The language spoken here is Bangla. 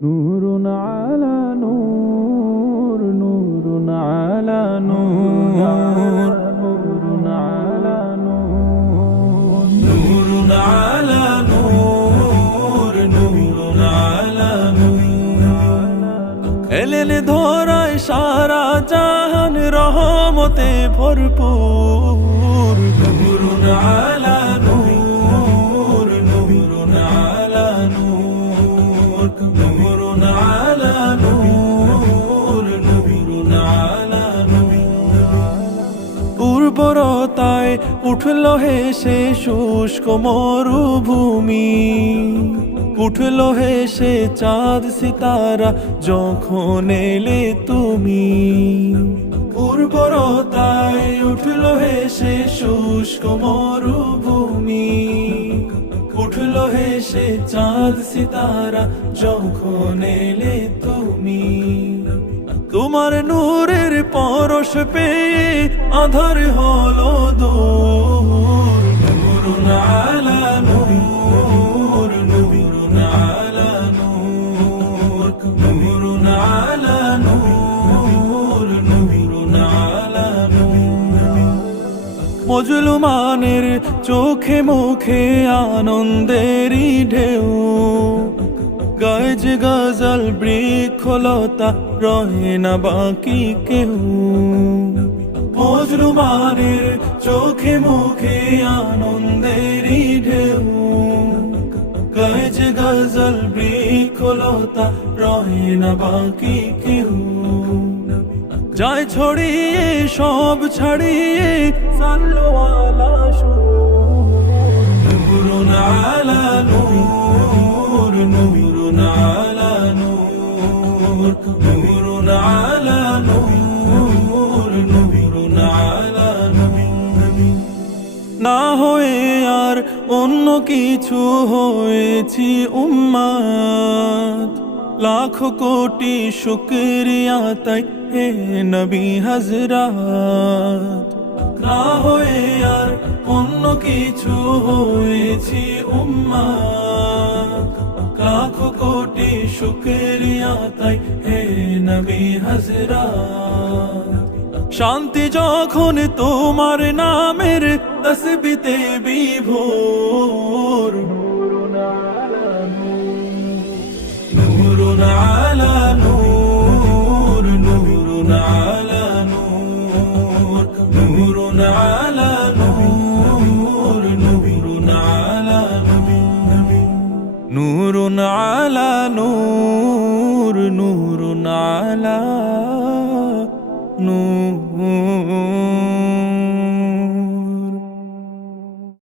নূরুন আলা নূর, নূরুন আলা নূর, নূরুন আলা নূর, নূরুন আলা নূর, নূরুন আলা নূর। এলেন ধরায় সারা জাহান রহমতে ভরপুর। নূরুন আলা নূর, নূরুন আলা নূর, নূরুন আলা নূর, নূরুন আলা নূর। উর্বরতায় উঠল হেসে শুষ্ক মরুভূমি, উঠল হেসে চাঁদ সিতারা যখন এলে তুমি। উর্বরতায় উঠল হেসে শুষ্ক মরুভূমি, উঠল হেসে চাঁদ সিতারা যখন এলে তুমি। তোমার নূরের পরশ পেয়ে আধার হলো দূর। নূরুন আলা নূর, নূরুন আলা নূর, নূরুন আলা নূর, নূরুন আলা নূর। মজলুমানের চোখে মুখে আনন্দেরই ঢেউ, গায়ে যে গজল বৃক্ষলতা রহে না বাকি কেউ। মজলুমানের চোখে মুখে আনন্দেরই ঢেউ, গায়ে যে গজল বৃক্ষলতা রহে না বাকি কেউ। যায় ছড়িয়ে সব ছাড়িয়ে সাল্লু আলা নূরুন আলা নূর, নূরুন আলা নূর, নূরুন আলা নূর, নূরুন আলা নূর। না হয়ে আর অন্য কিছু হয়েছি উম্মত, লাখো কোটি শুকরিয়া তাই হে নবী হযরত। না হয়ে আর অন্য কিছু হয়েছি উম্মত, লাখো কোটি শুকরিয়া তাই হে নবী হযরত। শান্তি যখন তোমার নামের তসবিতে বিভোর। নূরুন আলা নূর, নূরুন আলা নূর, নূরুন আলা নূর, নূরুন আলা নূর, নূরুন আলা নূর, নূরুন আলা নূর।